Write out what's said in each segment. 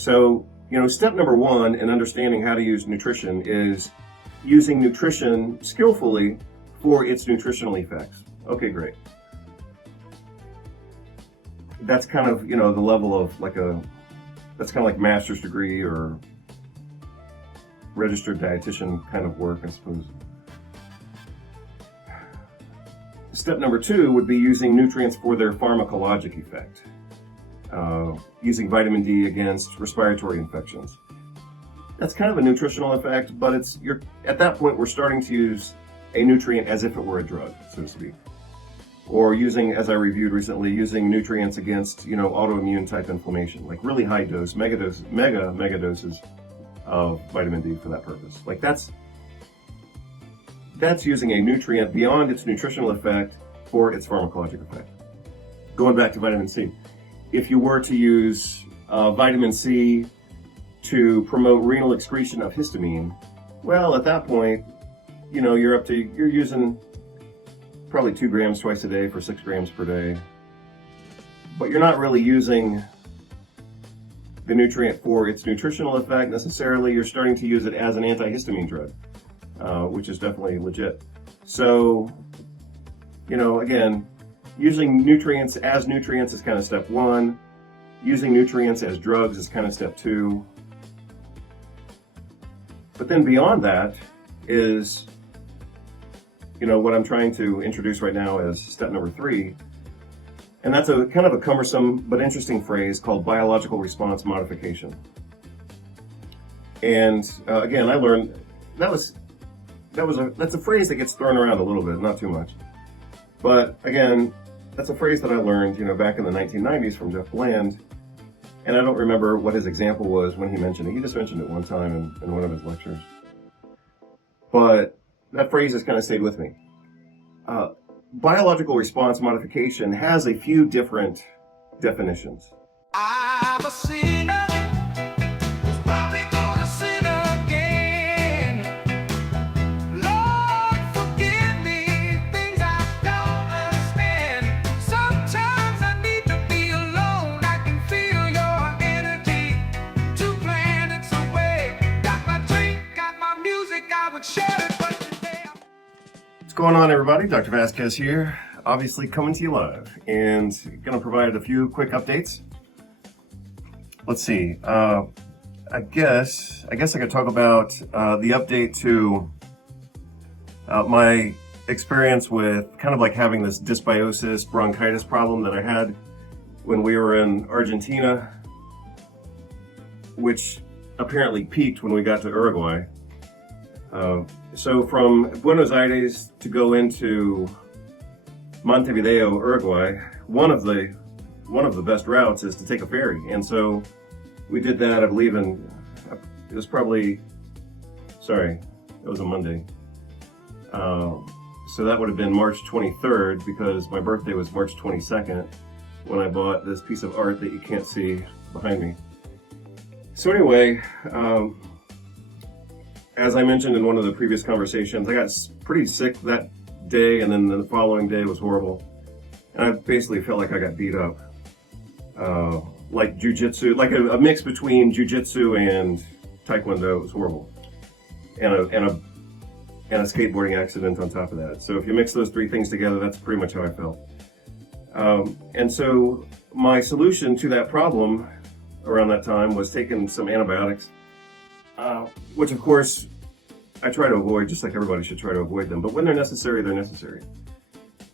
So, step number one in understanding how to use nutrition is using nutrition skillfully for its nutritional effects. Okay, great. That's kind of, the level of that's kind of like master's degree or registered dietitian kind of work, I suppose. Step number two would be using nutrients for their pharmacologic effect. Using vitamin D against respiratory infections. That's kind of a nutritional effect, but at that point we're starting to use a nutrient as if it were a drug, so to speak. Or using, as I reviewed recently, using nutrients against, autoimmune type inflammation, like really high dose, mega doses of vitamin D for that purpose. Like that's using a nutrient beyond its nutritional effect for its pharmacologic effect. Going back to vitamin C, if you were to use vitamin C to promote renal excretion of histamine, well, at that point, you're using probably 2 grams twice a day for 6 grams per day, but you're not really using the nutrient for its nutritional effect necessarily. You're starting to use it as an antihistamine drug, which is definitely legit. So, again, using nutrients as nutrients is kind of step one. Using nutrients as drugs is kind of step two. But then beyond that is, what I'm trying to introduce right now as step number three. And that's a kind of a cumbersome but interesting phrase called biological response modification. And again, I learned that's a phrase that gets thrown around a little bit, not too much. But again, that's a phrase that I learned, back in the 1990s from Jeff Bland. And I don't remember what his example was when he mentioned it. He just mentioned it one time in one of his lectures. But that phrase has kind of stayed with me. Biological response modification has a few different definitions. I'm a sinner, probably gonna sin again. Lord, forgive me, things I don't understand. Sometimes I need to be alone. I can feel your energy. 2 planets away. Got my drink, got my music, I would share it, but today I'm... What's going on, everybody? Dr. Vasquez here, obviously coming to you live, and going to provide a few quick updates. Let's see. I guess I could talk about the update to my experience with kind of like having this dysbiosis bronchitis problem that I had when we were in Argentina, which apparently peaked when we got to Uruguay. So from Buenos Aires to go into Montevideo, Uruguay, one of the best routes is to take a ferry. And so we did that, I believe it was a Monday. So that would have been March 23rd, because my birthday was March 22nd when I bought this piece of art that you can't see behind me. So anyway, as I mentioned in one of the previous conversations, I got pretty sick that day, and then the following day was horrible. And I basically felt like I got beat up. Like jujitsu, like a mix between jujitsu and taekwondo. It was horrible. And a skateboarding accident on top of that. So if you mix those three things together, that's pretty much how I felt. And so my solution to that problem around that time was taking some antibiotics, which of course I try to avoid, just like everybody should try to avoid them. But when they're necessary, they're necessary.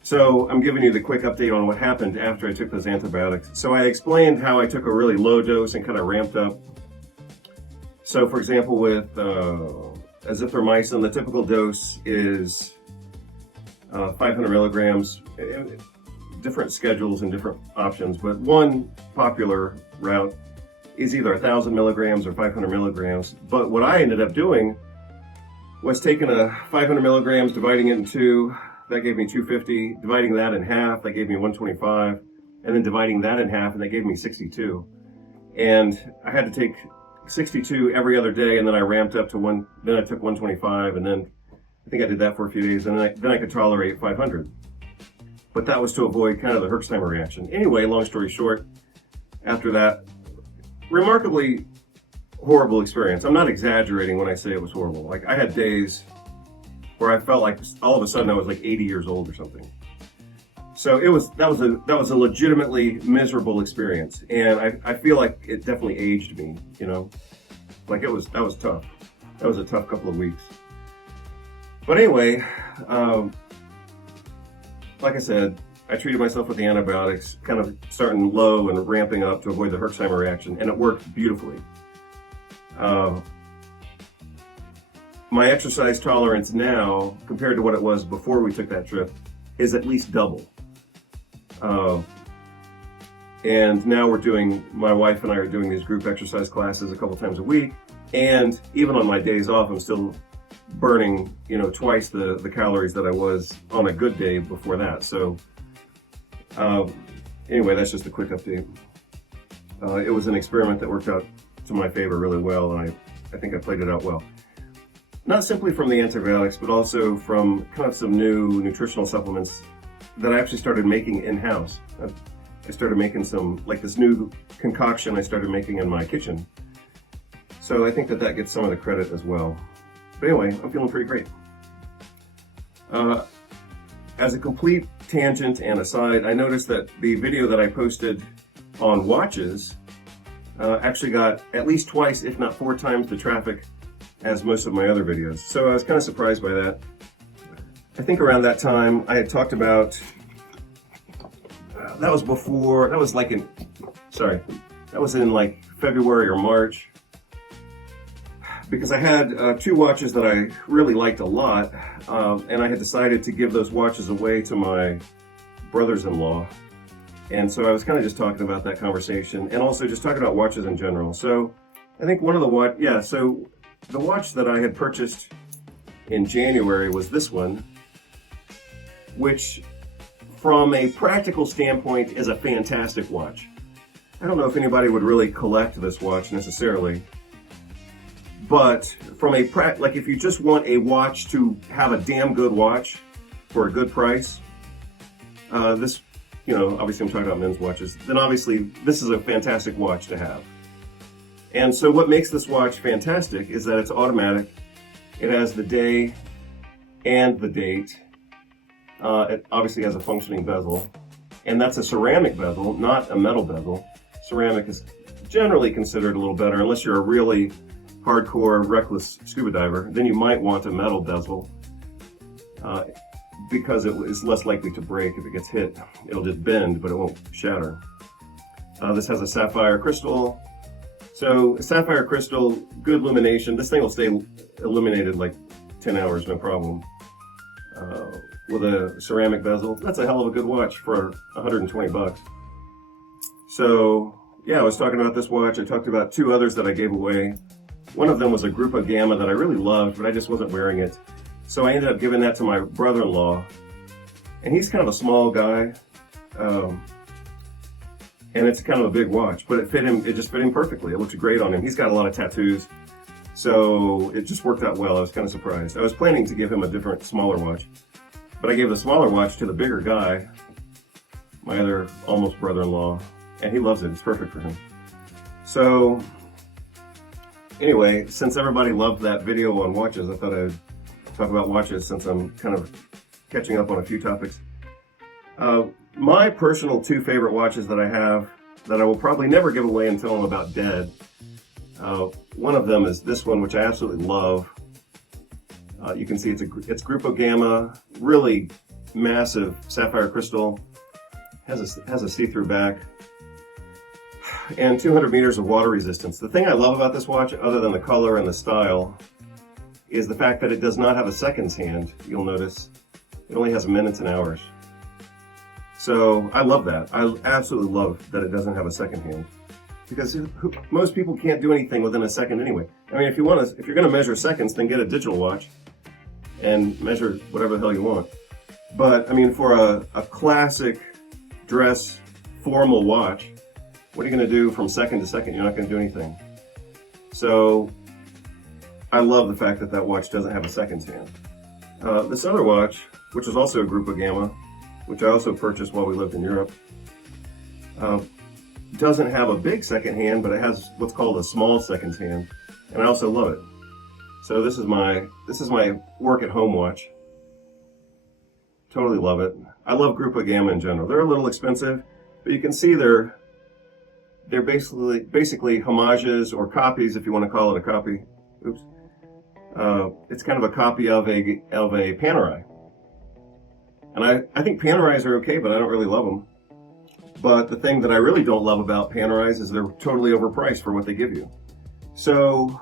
So I'm giving you the quick update on what happened after I took those antibiotics. So I explained how I took a really low dose and kind of ramped up. So for example, with azithromycin, the typical dose is 500 milligrams, different schedules and different options, but one popular route is either 1,000 milligrams or 500 milligrams. But what I ended up doing was taking a 500 milligrams, dividing it in two, that gave me 250, dividing that in half, that gave me 125, and then dividing that in half, and that gave me 62. And I had to take 62 every other day, and then I ramped up to then I took 125, and then I think I did that for a few days, and then I could tolerate 500. But that was to avoid kind of the Herxheimer reaction. Anyway, long story short, after that, remarkably horrible experience. I'm not exaggerating when I say it was horrible. Like, I had days where I felt like all of a sudden I was like 80 years old or something. So that was a legitimately miserable experience, and I feel like it definitely aged me. You know, like that was tough. That was a tough couple of weeks. But anyway, like I said, I treated myself with the antibiotics, kind of starting low and ramping up to avoid the Herxheimer reaction, and it worked beautifully. My exercise tolerance now, compared to what it was before we took that trip, is at least double. And now my wife and I are doing these group exercise classes a couple times a week, and even on my days off, I'm still burning, twice the calories that I was on a good day before that. So anyway, that's just a quick update. It was an experiment that worked out to my favor really well, and I think I played it out well. Not simply from the antibiotics, but also from kind of some new nutritional supplements that I actually started making in-house. I started making this new concoction I started making in my kitchen. So I think that gets some of the credit as well. But anyway, I'm feeling pretty great. As a complete tangent and aside, I noticed that the video that I posted on watches actually got at least twice, if not 4 times the traffic as most of my other videos. So I was kind of surprised by that. I think around that time I had talked about, that was in like February or March, because I had 2 watches that I really liked a lot, and I had decided to give those watches away to my brothers-in-law. And so I was kind of just talking about that conversation, and also just talking about watches in general. So I think so the watch that I had purchased in January was this one, which from a practical standpoint is a fantastic watch. I don't know if anybody would really collect this watch necessarily, but from if you just want a watch to have a damn good watch for a good price, this, obviously I'm talking about men's watches, then obviously this is a fantastic watch to have. And so what makes this watch fantastic is that it's automatic. It has the day and the date. It obviously has a functioning bezel, and that's a ceramic bezel, not a metal bezel. Ceramic is generally considered a little better, unless you're a really hardcore, reckless scuba diver. Then you might want a metal bezel because it is less likely to break. If it gets hit, it'll just bend, but it won't shatter. This has a sapphire crystal. So sapphire crystal, good illumination. This thing will stay illuminated like 10 hours, no problem. With a ceramic bezel, that's a hell of a good watch for $120. So yeah, I was talking about this watch. I talked about 2 others that I gave away. One of them was a Grupo Gamma that I really loved, but I just wasn't wearing it. So I ended up giving that to my brother-in-law, and he's kind of a small guy, and it's kind of a big watch, but it just fit him perfectly. It looks great on him. He's got a lot of tattoos, so it just worked out well. I was kind of surprised. I was planning to give him a different, smaller watch, but I gave the smaller watch to the bigger guy, my other almost brother-in-law, and he loves it. It's perfect for him. So anyway, since everybody loved that video on watches, I thought I'd talk about watches since I'm kind of catching up on a few topics. My personal 2 favorite watches that I have that I will probably never give away until I'm about dead. One of them is this one, which I absolutely love. You can see it's Grupo Gamma, really massive sapphire crystal, has a see-through back, and 200 meters of water resistance. The thing I love about this watch, other than the color and the style, is the fact that it does not have a seconds hand. You'll notice it only has minutes and hours. So I love that. I absolutely love that it doesn't have a second hand, because most people can't do anything within a second anyway. I mean, if you're going to measure seconds, then get a digital watch and measure whatever the hell you want. But I mean, for a classic dress formal watch, what are you going to do from second to second? You're not going to do anything. So I love the fact that watch doesn't have a seconds hand. This other watch, which is also a Grupo Gamma, which I also purchased while we lived in Europe, doesn't have a big second hand, but it has what's called a small second hand, and I also love it. So this is my work at home watch. Totally love it. I love Grupo Gamma in general. They're a little expensive, but you can see they're basically homages or copies, if you want to call it a copy. Oops. It's kind of a copy of a Panerai. And I think Panerais are okay, but I don't really love them. But the thing that I really don't love about Panerais is they're totally overpriced for what they give you. So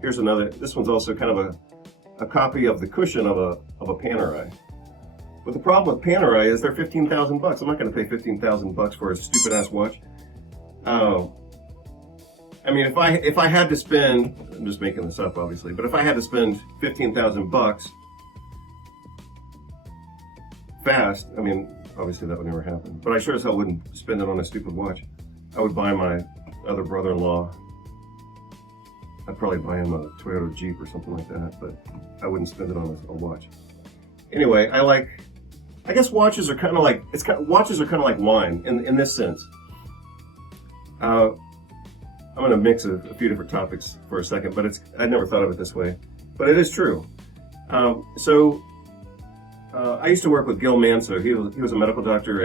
here's another. This one's also kind of a copy of the cushion of a Panerai. But the problem with Panerai is they're $15,000. I'm not going to pay $15,000 for a stupid ass watch. I mean, if I had to spend, I'm just making this up obviously, but if I had to spend $15,000 fast, I mean, obviously that would never happen. But I sure as hell wouldn't spend it on a stupid watch. I would buy my other brother-in-law. I'd probably buy him a Toyota Jeep or something like that, but I wouldn't spend it on a watch. Anyway, I guess watches are kind of like wine in this sense. I'm going to mix a few different topics for a second, but I never thought of it this way, but it is true. I used to work with Gil Manso. He was a medical doctor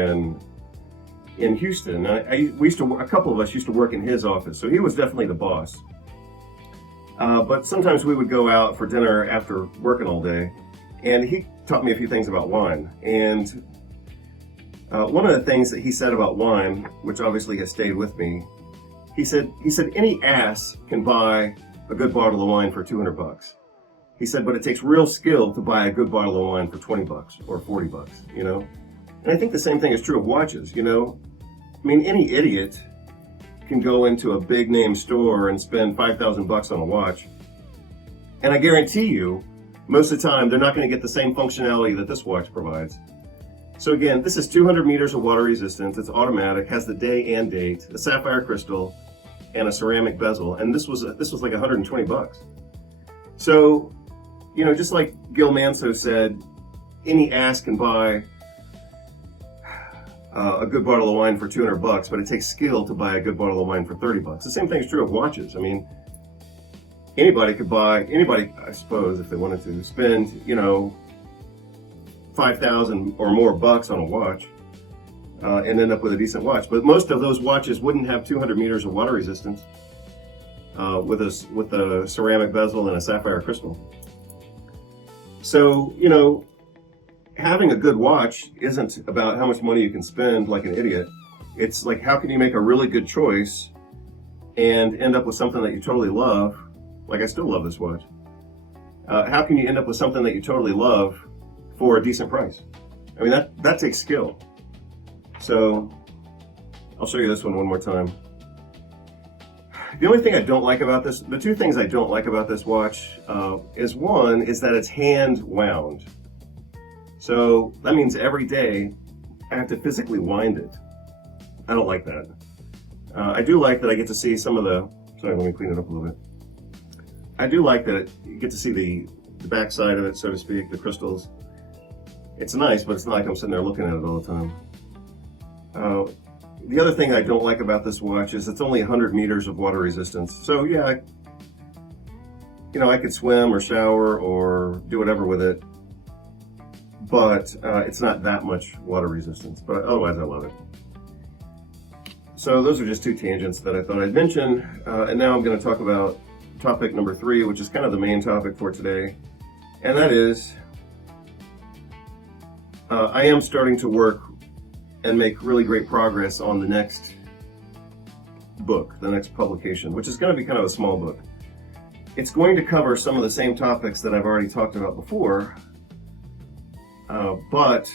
in Houston. A couple of us used to work in his office, so he was definitely the boss. But sometimes we would go out for dinner after working all day, and he taught me a few things about wine. And one of the things that he said about wine, which obviously has stayed with me, he said any ass can buy a good bottle of wine for $200. He said, but it takes real skill to buy a good bottle of wine for $20 or $40, you know? And I think the same thing is true of watches, you know? I mean, any idiot can go into a big name store and spend $5,000 on a watch. And I guarantee you, most of the time, they're not going to get the same functionality that this watch provides. So again, this is 200 meters of water resistance. It's automatic, has the day and date, a sapphire crystal, and a ceramic bezel. And this was like $120. So, you know, just like Gil Manso said, any ass can buy a good bottle of wine for $200, but it takes skill to buy a good bottle of wine for $30. The same thing is true of watches. I mean, anybody, I suppose, if they wanted to, spend, you know, $5,000 or more bucks on a watch and end up with a decent watch. But most of those watches wouldn't have 200 meters of water resistance with a ceramic bezel and a sapphire crystal. So, you know, having a good watch isn't about how much money you can spend like an idiot. It's like, how can you make a really good choice and end up with something that you totally love? Like, I still love this watch. How can you end up with something that you totally love for a decent price? I mean, that takes skill. So I'll show you this one more time. The only thing I don't like about this, the two things I don't like about this watch is that it's hand wound. So that means every day I have to physically wind it. I don't like that. I do like that I get to see some of sorry, let me clean it up a little bit. I do like that you get to see the back side of it, so to speak, the crystals. It's nice, but it's not like I'm sitting there looking at it all the time. The other thing I don't like about this watch is it's only 100 meters of water resistance. So yeah, you know, I could swim or shower or do whatever with it, but it's not that much water resistance, but otherwise I love it. So those are just two tangents that I thought I'd mention, and now I'm going to talk about topic number 3, which is kind of the main topic for today, and that is I am starting to work and make really great progress on the next book, the next publication, which is going to be kind of a small book. It's going to cover some of the same topics that I've already talked about before, but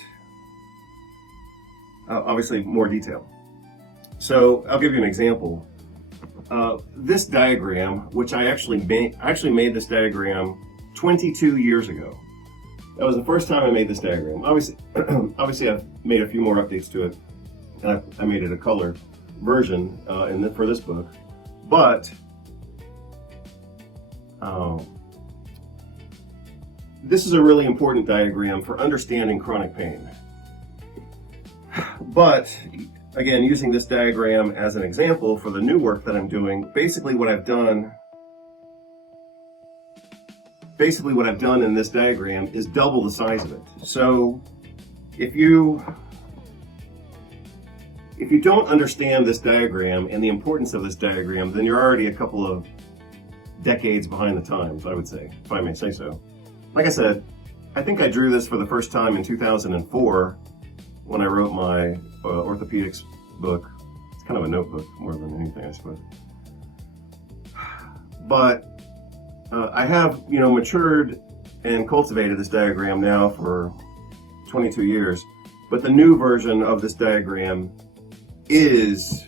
obviously more detail. So I'll give you an example. This diagram, which I actually made this diagram 22 years ago. That was the first time I made this diagram. Obviously I've made a few more updates to it, and I made it a color version for this book. But this is a really important diagram for understanding chronic pain. But again, using this diagram as an example for the new work that I'm doing, basically what I've done in this diagram is double the size of it. So if you don't understand this diagram and the importance of this diagram, then you're already a couple of decades behind the times, I would say, if I may say so. Like I said, I think I drew this for the first time in 2004 when I wrote my orthopedics book. It's kind of a notebook more than anything, I suppose. But I have, matured and cultivated this diagram now for 22 years. But the new version of this diagram is,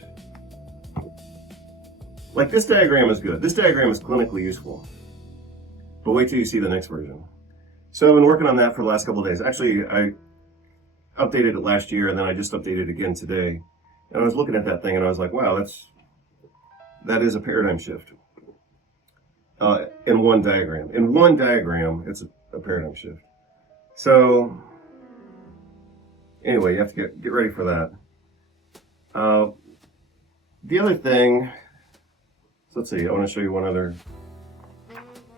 like, this diagram is good. This diagram is clinically useful. But wait till you see the next version. So I've been working on that for the last couple of days. Actually, I updated it last year, and then I just updated it again today. And I was looking at that thing, and I was like, wow, that is a paradigm shift. In one diagram. In one diagram, it's a paradigm shift. So, anyway, you have to get ready for that. The other thing, so let's see, I want to show you one other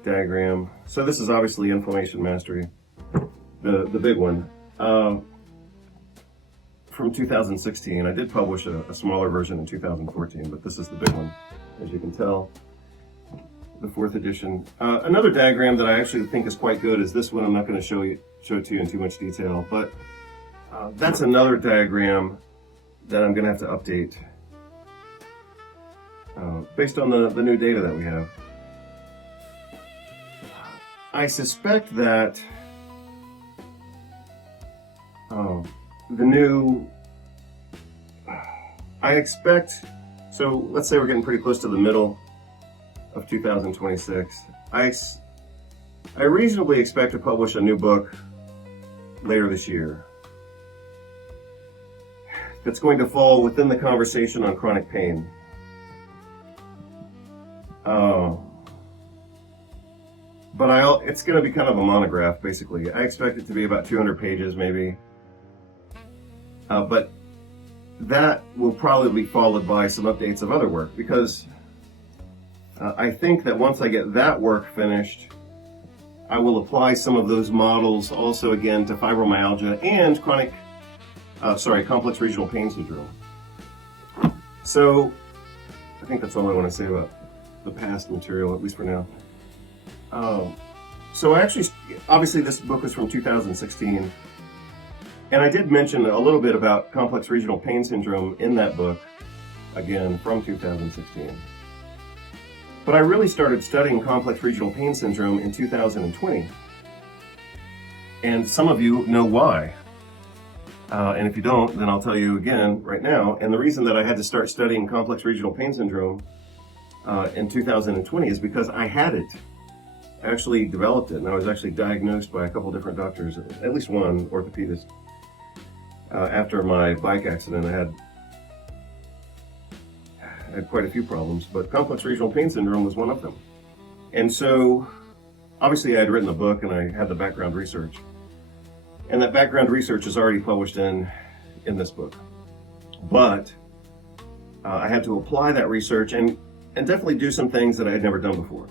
diagram. So this is obviously inflammation mastery, the big one. From 2016. I did publish a smaller version in 2014, but this is the big one, as you can tell, the 4th edition. Another diagram that I actually think is quite good is this one. I'm not going to show it to you in too much detail, but that's another diagram that I'm going to have to update based on the new data that we have. I suspect that so let's say we're getting pretty close to the middle of 2026. I reasonably expect to publish a new book later this year that's going to fall within the conversation on chronic pain. But it's going to be kind of a monograph, basically. I expect it to be about 200 pages, maybe. But that will probably be followed by some updates of other work, because I think that once I get that work finished, I will apply some of those models also again to fibromyalgia and complex regional pain syndrome. So I think that's all I want to say about the past material, at least for now. So obviously this book was from 2016, and I did mention a little bit about complex regional pain syndrome in that book, again, from 2016. But I really started studying complex regional pain syndrome in 2020. And some of you know why. And if you don't, then I'll tell you again right now. And the reason that I had to start studying complex regional pain syndrome in 2020 is because I had it. I actually developed it, and I was actually diagnosed by a couple different doctors, at least one orthopedist. After my bike accident, I had quite a few problems, but complex regional pain syndrome was one of them. And so, obviously I had written a book and I had the background research. And that background research is already published in this book. But I had to apply that research and definitely do some things that I had never done before.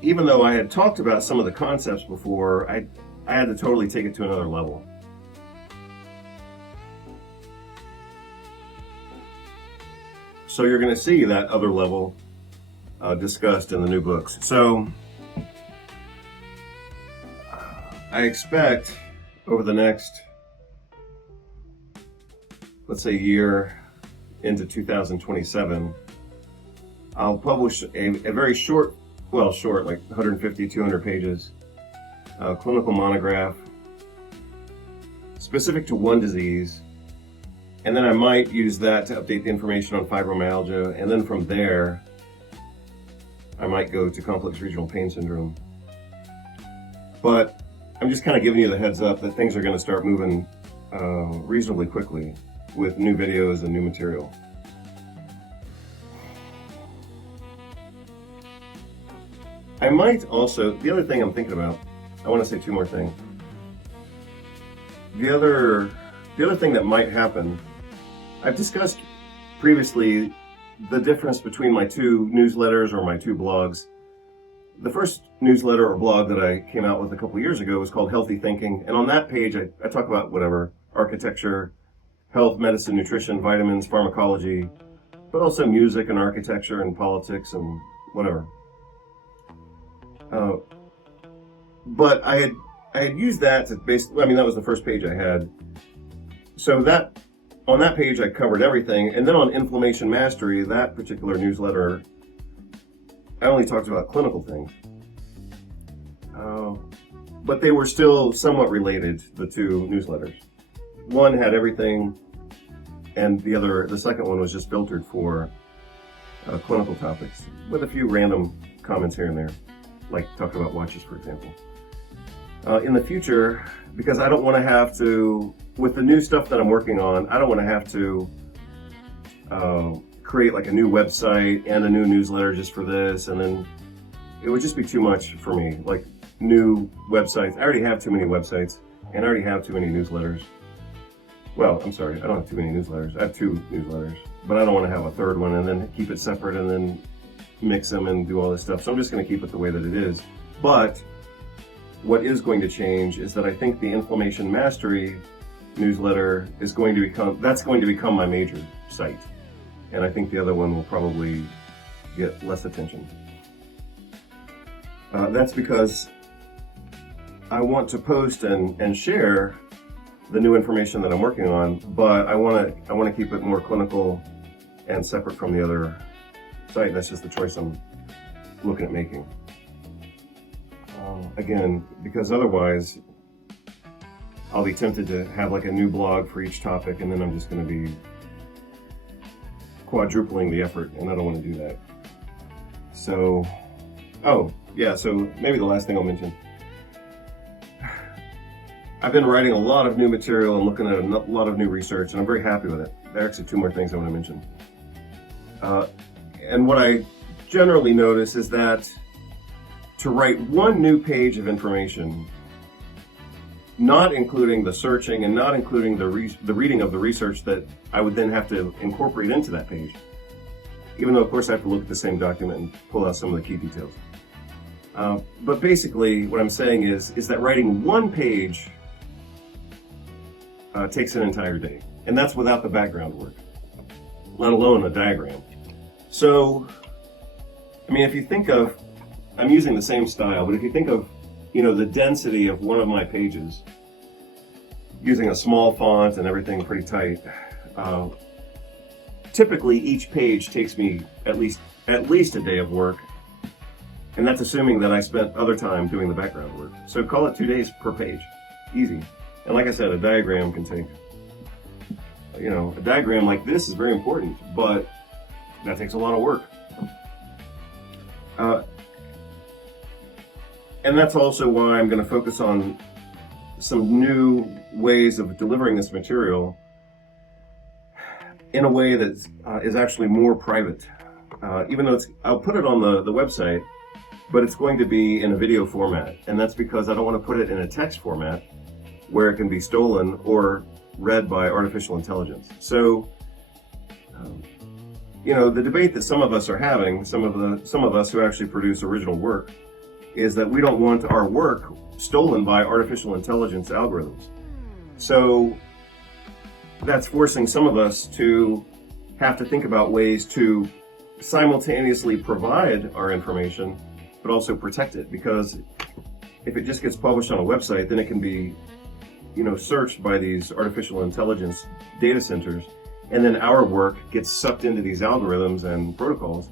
Even though I had talked about some of the concepts before, I had to totally take it to another level. So you're going to see that other level discussed in the new books. So I expect over the next, let's say, year into 2027, I'll publish a very short, like 150, 200 pages, clinical monograph specific to one disease. And then I might use that to update the information on fibromyalgia. And then from there, I might go to complex regional pain syndrome. But I'm just kind of giving you the heads up that things are going to start moving reasonably quickly with new videos and new material. I might also, the other thing I'm thinking about, I want to say two more things. The The other thing that might happen, I've discussed previously the difference between my two newsletters or my two blogs. The first newsletter or blog that I came out with a couple years ago was called Healthy Thinking. And on that page, I talk about whatever, architecture, health, medicine, nutrition, vitamins, pharmacology, but also music and architecture and politics and whatever. But I had used that to basically, I mean, that was the first page I had. So that, on that page, I covered everything. And then on Inflammation Mastery, that particular newsletter, I only talked about clinical things. But they were still somewhat related, the two newsletters. One had everything, and the second one was just filtered for clinical topics, with a few random comments here and there, like talking about watches, for example. In the future, because I don't want to have to, with the new stuff that I'm working on, I don't want to have to create like a new website and a new newsletter just for this, and then it would just be too much for me. Like new websites, I already have too many websites, and I already have too many newsletters. Well, I'm sorry, I don't have too many newsletters. I have 2 newsletters, but I don't want to have a third one and then keep it separate and then mix them and do all this stuff. So I'm just going to keep it the way that it is. But what is going to change is that I think the Inflammation Mastery newsletter is going to become my major site. And I think the other one will probably get less attention. That's because I want to post and share the new information that I'm working on, but I want to keep it more clinical and separate from the other site. That's just the choice I'm looking at making. Again, because otherwise I'll be tempted to have like a new blog for each topic, and then I'm just going to be quadrupling the effort, and I don't want to do that. So, so maybe the last thing I'll mention. I've been writing a lot of new material and looking at a lot of new research, and I'm very happy with it. There are actually 2 more things I want to mention. And what I generally notice is that to write one new page of information, not including the searching and not including the reading of the research that I would then have to incorporate into that page, even though of course I have to look at the same document and pull out some of the key details. But basically what I'm saying is that writing one page takes an entire day, and that's without the background work, let alone a diagram. So, I mean, if you think of, I'm using the same style, but if you think of, the density of one of my pages, using a small font and everything pretty tight, typically each page takes me at least a day of work, and that's assuming that I spent other time doing the background work. So call it 2 days per page, easy. And like I said, a diagram can take, a diagram like this is very important, but that takes a lot of work. And that's also why I'm going to focus on some new ways of delivering this material in a way that is actually more private. Even though I'll put it on the website, but it's going to be in a video format. And that's because I don't want to put it in a text format where it can be stolen or read by artificial intelligence. So, the debate that some of us are having, some of us who actually produce original work, is that we don't want our work stolen by artificial intelligence algorithms. So that's forcing some of us to have to think about ways to simultaneously provide our information, but also protect it. Because if it just gets published on a website, then it can be, searched by these artificial intelligence data centers, and then our work gets sucked into these algorithms and protocols,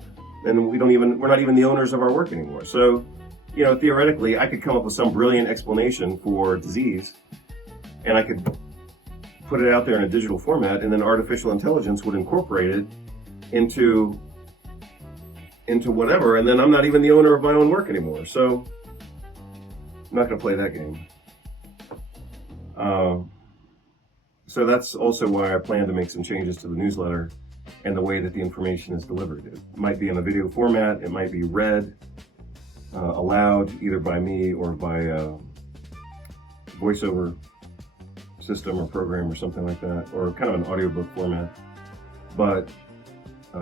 and we're not even the owners of our work anymore. So, theoretically, I could come up with some brilliant explanation for disease, and I could put it out there in a digital format, and then artificial intelligence would incorporate it into whatever, and then I'm not even the owner of my own work anymore. So I'm not going to play that game. So that's also why I plan to make some changes to the newsletter and the way that the information is delivered. It might be in a video format, it might be read aloud, either by me or by voiceover system or program or something like that, or kind of an audiobook format. But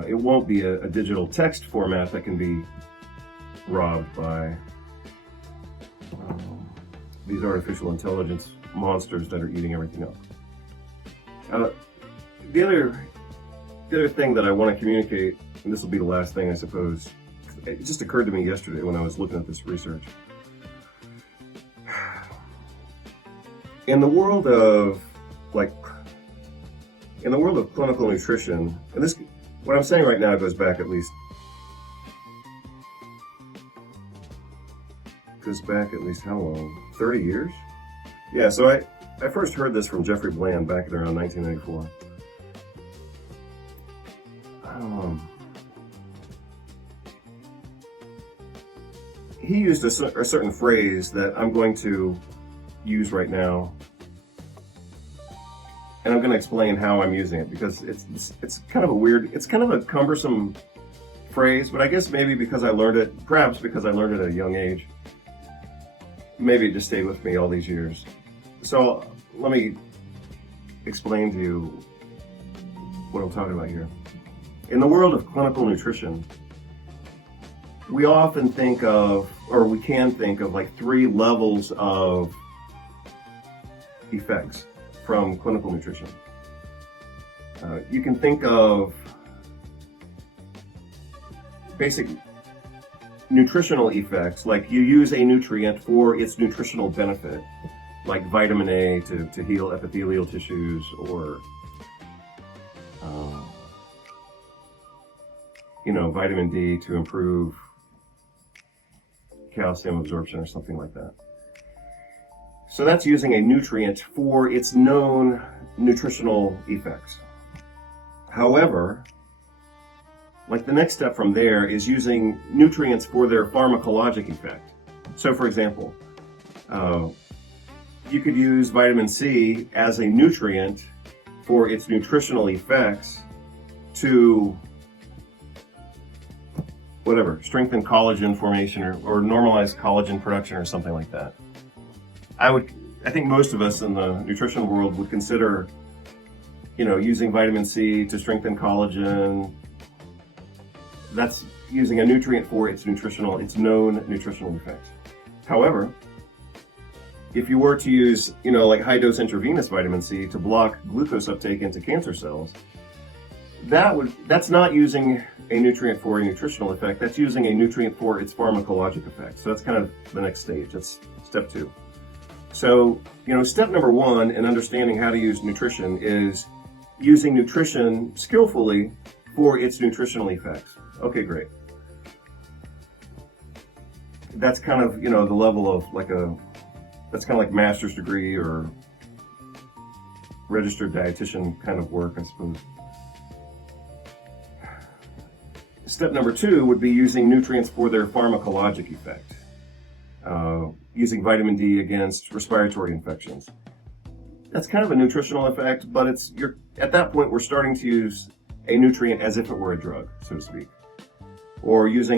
it won't be a digital text format that can be robbed by these artificial intelligence monsters that are eating everything up. The other thing that I want to communicate, and this will be the last thing I suppose, it just occurred to me yesterday when I was looking at this research. In the world of clinical nutrition, and this, what I'm saying right now goes back at least how long? 30 years? Yeah, so I first heard this from Jeffrey Bland back in around 1994. He used a certain phrase that I'm going to use right now, and I'm going to explain how I'm using it, because it's kind of a weird, it's kind of a cumbersome phrase, but I guess maybe because I learned it, perhaps because I learned it at a young age, maybe it just stayed with me all these years. So let me explain to you what I'm talking about here. In the world of clinical nutrition, we often think of, or we can think of, like 3 levels of effects from clinical nutrition. You can think of basic nutritional effects, like you use a nutrient for its nutritional benefit, like vitamin A to heal epithelial tissues, or vitamin D to improve calcium absorption or something like that. So that's using a nutrient for its known nutritional effects. However, like the next step from there is using nutrients for their pharmacologic effect. So for example, you could use vitamin C as a nutrient for its nutritional effects to strengthen collagen formation or normalize collagen production or something like that. I think most of us in the nutrition world would consider, using vitamin C to strengthen collagen, that's using a nutrient for its known nutritional effects. However, if you were to use, like high dose intravenous vitamin C to block glucose uptake into cancer cells, that's not using a nutrient for a nutritional effect, that's using a nutrient for its pharmacologic effect. So that's kind of the next stage, that's step 2. So, step number 1 in understanding how to use nutrition is using nutrition skillfully for its nutritional effects. Okay, great. That's kind of, the level of that's kind of like master's degree or registered dietitian kind of work, I suppose. Step number 2 would be using nutrients for their pharmacologic effect. Using vitamin D against respiratory infections. That's kind of a nutritional effect, but at that point we're starting to use a nutrient as if it were a drug, so to speak. Or using